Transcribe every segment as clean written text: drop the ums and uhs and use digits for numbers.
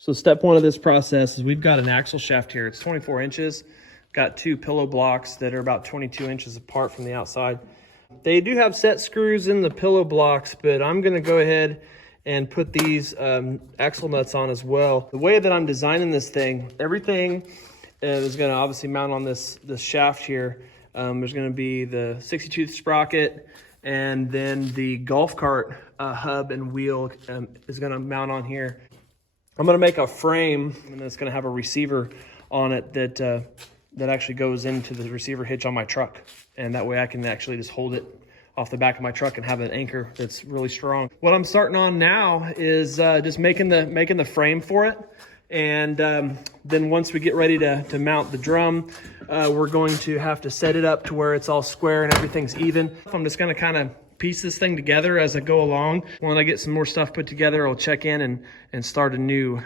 So step one of this process is we've got an axle shaft here. It's 24 inches. Got two pillow blocks that are about 22 inches apart from the outside. They do have set screws in the pillow blocks, but I'm gonna go ahead and put these axle nuts on as well. The way that I'm designing this thing, everything is gonna obviously mount on this shaft here. There's gonna be the 60-tooth sprocket, and then the golf cart hub and wheel is gonna mount on here. I'm gonna make a frame, and it's gonna have a receiver on it that actually goes into the receiver hitch on my truck. And that way I can actually just hold it off the back of my truck and have an anchor that's really strong. What I'm starting on now is just making the frame for it. And then once we get ready to mount the drum, we're going to have to set it up to where it's all square and everything's even. I'm just gonna kind of piece this thing together as I go along. When I get some more stuff put together, I'll check in and start anew.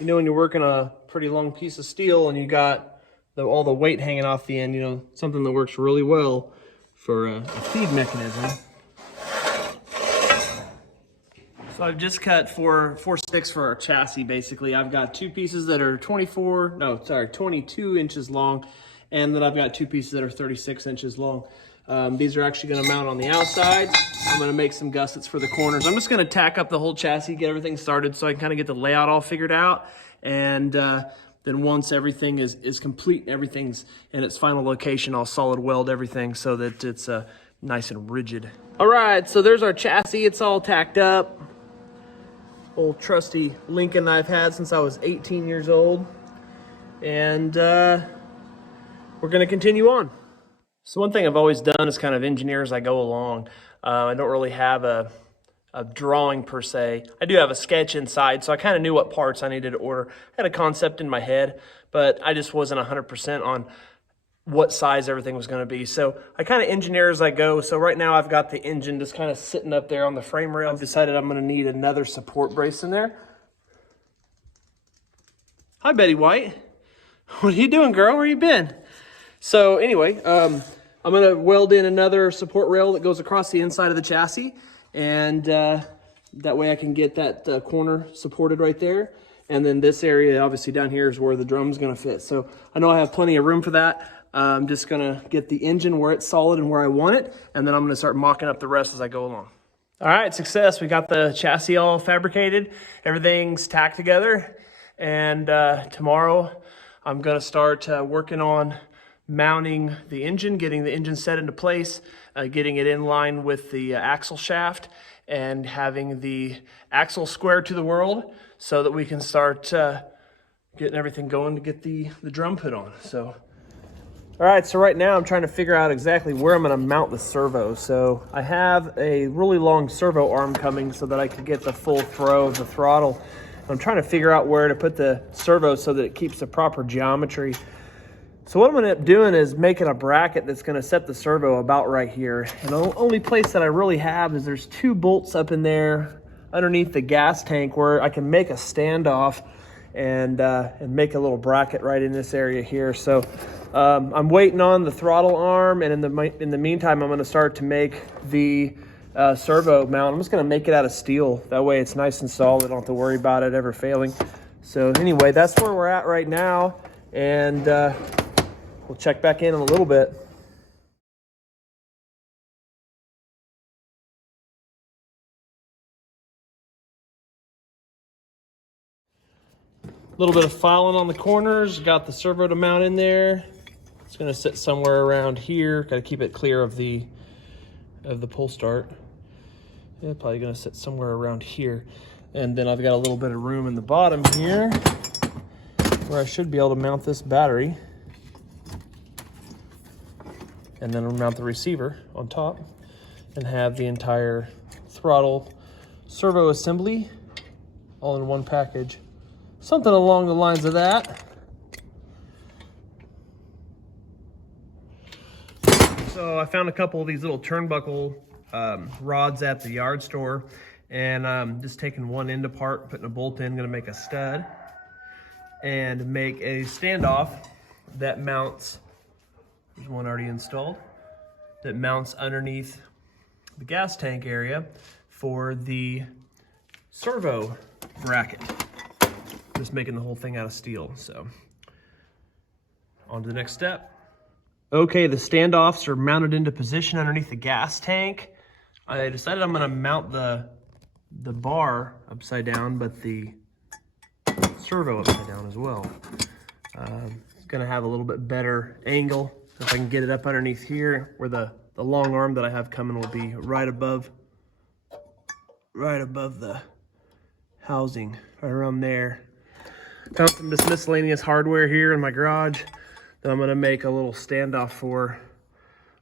You know, when you're working a pretty long piece of steel and you got all the weight hanging off the end, you know, something that works really well for a feed mechanism. So I've just cut four sticks for our chassis, basically. I've got two pieces that are 22 inches long, and then I've got two pieces that are 36 inches long. These are actually gonna mount on the outside. I'm gonna make some gussets for the corners. I'm just gonna tack up the whole chassis, get everything started so I can kind of get the layout all figured out. And then once everything is complete, everything's in its final location, I'll solid weld everything so that it's nice and rigid. All right, so there's our chassis. It's all tacked up. Old trusty Lincoln I've had since I was 18 years old. And we're gonna continue on. So one thing I've always done is kind of engineer as I go along. I don't really have a drawing per se. I do have a sketch inside, so I kind of knew what parts I needed to order. I had a concept in my head, but I just wasn't 100% on what size everything was going to be. So I kind of engineer as I go. So right now I've got the engine just kind of sitting up there on the frame rail. I've decided I'm going to need another support brace in there. Hi, Betty White. What are you doing, girl? Where you been? So anyway, I'm going to weld in another support rail that goes across the inside of the chassis. And that way I can get that corner supported right there. And then this area, obviously down here, is where the drum's gonna fit. So I know I have plenty of room for that. I'm just gonna get the engine where it's solid and where I want it. And then I'm gonna start mocking up the rest as I go along. All right, success. We got the chassis all fabricated. Everything's tacked together. And tomorrow I'm gonna start working on mounting the engine, getting the engine set into place, getting it in line with the axle shaft, and having the axle square to the world so that we can start getting everything going to get the drum put on. So, all right, so right now I'm trying to figure out exactly where I'm gonna mount the servo. So I have a really long servo arm coming so that I can get the full throw of the throttle. I'm trying to figure out where to put the servo so that it keeps the proper geometry. So what I'm gonna end up doing is making a bracket that's gonna set the servo about right here. And the only place that I really have is there's two bolts up in there underneath the gas tank where I can make a standoff and make a little bracket right in this area here. So I'm waiting on the throttle arm, and in the meantime, I'm gonna start to make the servo mount. I'm just gonna make it out of steel. That way it's nice and solid. I don't have to worry about it ever failing. So anyway, that's where we're at right now. And we'll check back in a little bit. A little bit of filing on the corners. Got the servo to mount in there. It's gonna sit somewhere around here. Got to keep it clear of the pull start. Yeah, probably gonna sit somewhere around here. And then I've got a little bit of room in the bottom here where I should be able to mount this battery. And then we'll mount the receiver on top and have the entire throttle servo assembly all in one package. Something along the lines of that. So I found a couple of these little turnbuckle rods at the yard store, and I'm just taking one end apart, putting a bolt in, gonna make a stud. and make a standoff that mounts, there's one already installed, that mounts underneath the gas tank area for the servo bracket. Just making the whole thing out of steel. So on to the next step. Okay, the standoffs are mounted into position underneath the gas tank. I decided I'm gonna mount the bar upside down, but the servo upside down as well. It's gonna have a little bit better angle. If I can get it up underneath here, where the long arm that I have coming will be right above the housing, right around there. Found some miscellaneous hardware here in my garage that I'm gonna make a little standoff for,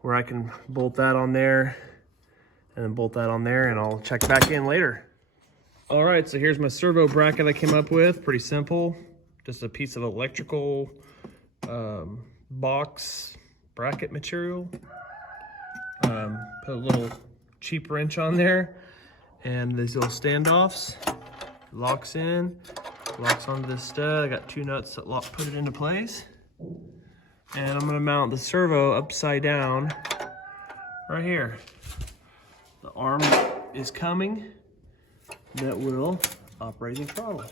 where I can bolt that on there and then bolt that on there, and I'll check back in later. All right, so here's my servo bracket I came up with. Pretty simple, just a piece of electrical box bracket material. Put a little cheap wrench on there, and these little standoffs, locks in, locks onto this stud. I got 2 nuts that put it into place. And I'm gonna mount the servo upside down right here. The arm is coming that will operate the throttle.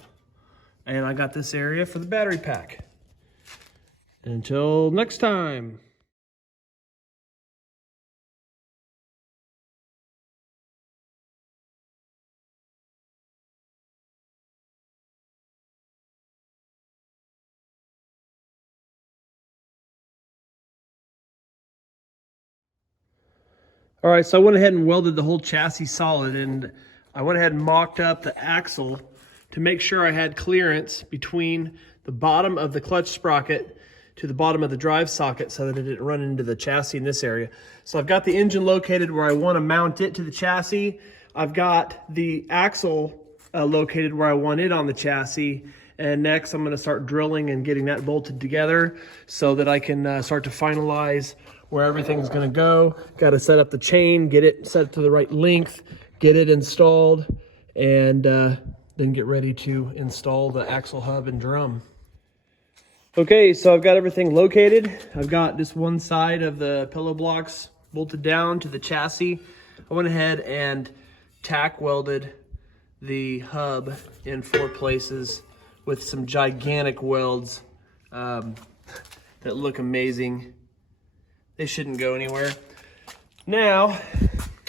And I got this area for the battery pack. Until next time. All right, so I went ahead and welded the whole chassis solid, and I went ahead and mocked up the axle to make sure I had clearance between the bottom of the clutch sprocket to the bottom of the drive socket so that it didn't run into the chassis in this area. So I've got the engine located where I want to mount it to the chassis. I've got the axle located where I want it on the chassis. And next I'm going to start drilling and getting that bolted together so that I can start to finalize where everything's going to go. Got to set up the chain, get it set to the right length, get it installed, and then get ready to install the axle hub and drum. Okay, so I've got everything located. I've got this one side of the pillow blocks bolted down to the chassis. I went ahead and tack welded the hub in 4 places with some gigantic welds that look amazing. They shouldn't go anywhere. Now,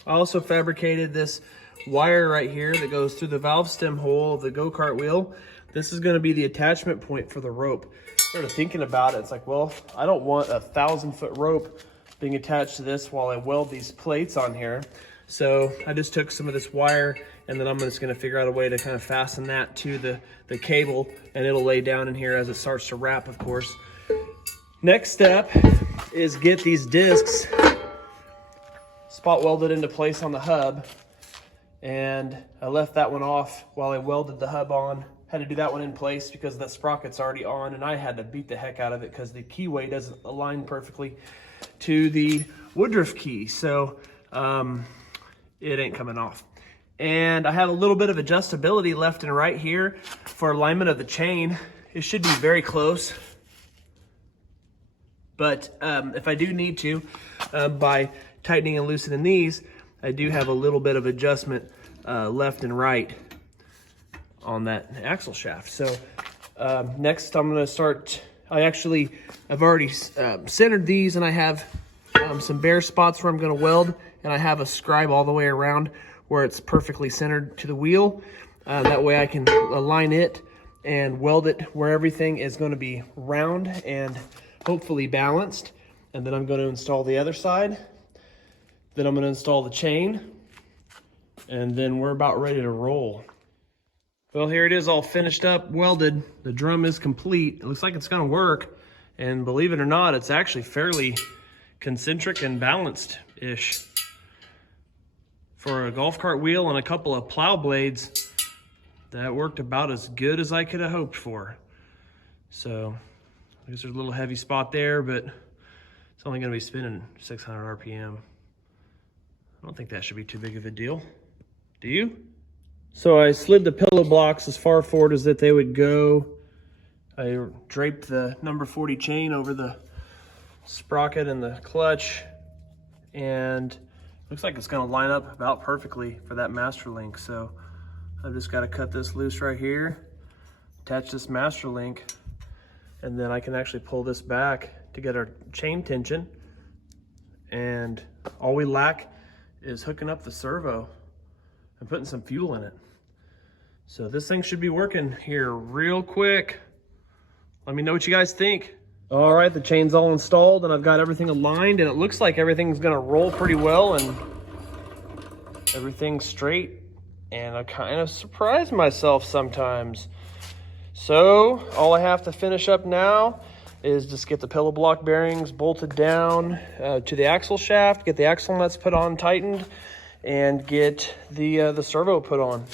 I also fabricated this wire right here that goes through the valve stem hole of the go-kart wheel. This is gonna be the attachment point for the rope. Started thinking about it, it's like, well, I don't want a 1,000-foot rope being attached to this while I weld these plates on here. So I just took some of this wire, and then I'm just gonna figure out a way to kind of fasten that to the cable, and it'll lay down in here as it starts to wrap, of course. Next step is get these discs spot welded into place on the hub, and I left that one off while I welded the hub on. Had to do that one in place because the sprocket's already on, and I had to beat the heck out of it because the keyway doesn't align perfectly to the Woodruff key, so it ain't coming off. And I have a little bit of adjustability left and right here for alignment of the chain. It should be very close, but if I do need to, by tightening and loosening these, I do have a little bit of adjustment left and right on that axle shaft. So next I'm gonna start, I've already centered these, and I have some bare spots where I'm gonna weld, and I have a scribe all the way around where it's perfectly centered to the wheel. That way I can align it and weld it where everything is gonna be round and hopefully balanced. And then I'm gonna install the other side. Then I'm gonna install the chain, and then we're about ready to roll. Well, here it is all finished up, welded. The drum is complete. It looks like it's gonna work. And believe it or not, it's actually fairly concentric and balanced-ish. For a golf cart wheel and a couple of plow blades, that worked about as good as I could have hoped for. So, I guess there's a little heavy spot there, but it's only gonna be spinning 600 RPM. I don't think that should be too big of a deal. Do you? So I slid the pillow blocks as far forward as that they would go. I draped the number 40 chain over the sprocket and the clutch, and looks like it's gonna line up about perfectly for that master link. So I've just gotta cut this loose right here, attach this master link, and then I can actually pull this back to get our chain tension. And all we lack is hooking up the servo and putting some fuel in it. So this thing should be working here real quick. Let me know what you guys think. All right, the chain's all installed and I've got everything aligned, and it looks like everything's gonna roll pretty well and everything's straight. And I kind of surprise myself sometimes. So all I have to finish up now is just get the pillow block bearings bolted down to the axle shaft, get the axle nuts put on, tightened, and get the servo put on,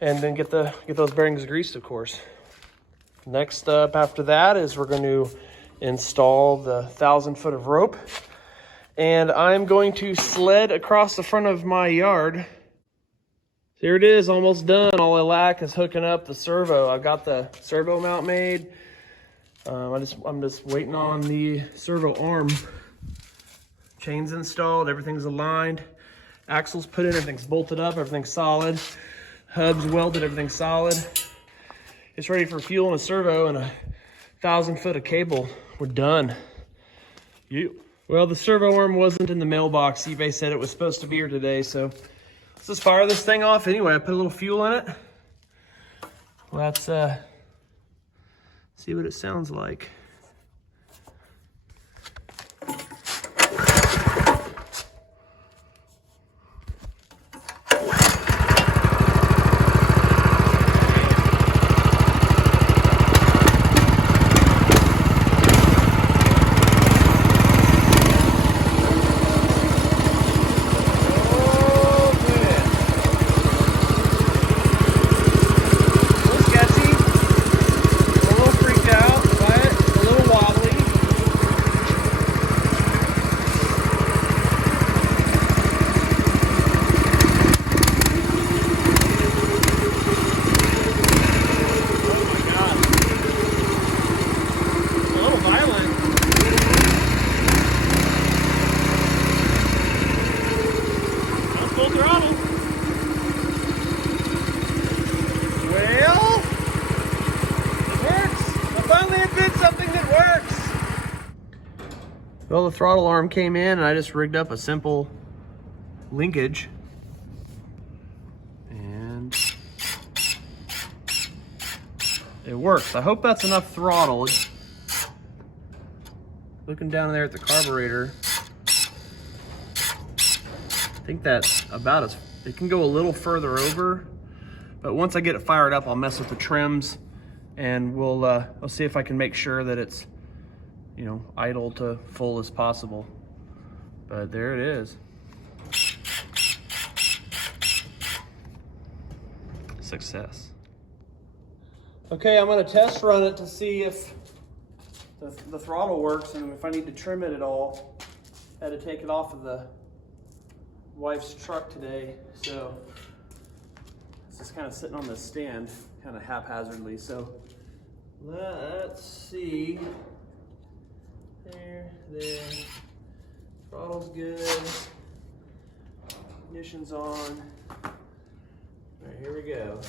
and then get those bearings greased, of course. Next up after that is we're going to install the 1,000 foot of rope, and I'm going to sled across the front of my yard. Here it is, almost done. All I lack is hooking up the servo. I've got the servo mount made. I'm just waiting on the servo arm. Chain's installed, everything's aligned, axles put in, everything's bolted up, everything's solid, hubs welded, everything's solid. It's ready for fuel and a servo and a 1,000 foot of cable. We're done. Well, the servo arm wasn't in the mailbox. eBay said it was supposed to be here today, so let's just fire this thing off anyway. I put a little fuel in it. Let's see what it sounds like. Well, the throttle arm came in and I just rigged up a simple linkage. And it works. I hope that's enough throttle. Looking down there at the carburetor, I think that's about as, it can go a little further over, but once I get it fired up, I'll mess with the trims and I'll see if I can make sure that it's, you know, idle to full as possible. But there it is. Success. Okay, I'm gonna test run it to see if the throttle works and if I need to trim it at all. I had to take it off of the wife's truck today, so it's just kind of sitting on this stand, kind of haphazardly. So let's see. There. Throttle's good. Ignition's on. All right, here we go.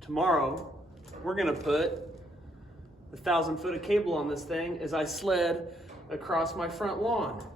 Tomorrow, we're gonna put the 1,000 foot of cable on this thing as I sled across my front lawn.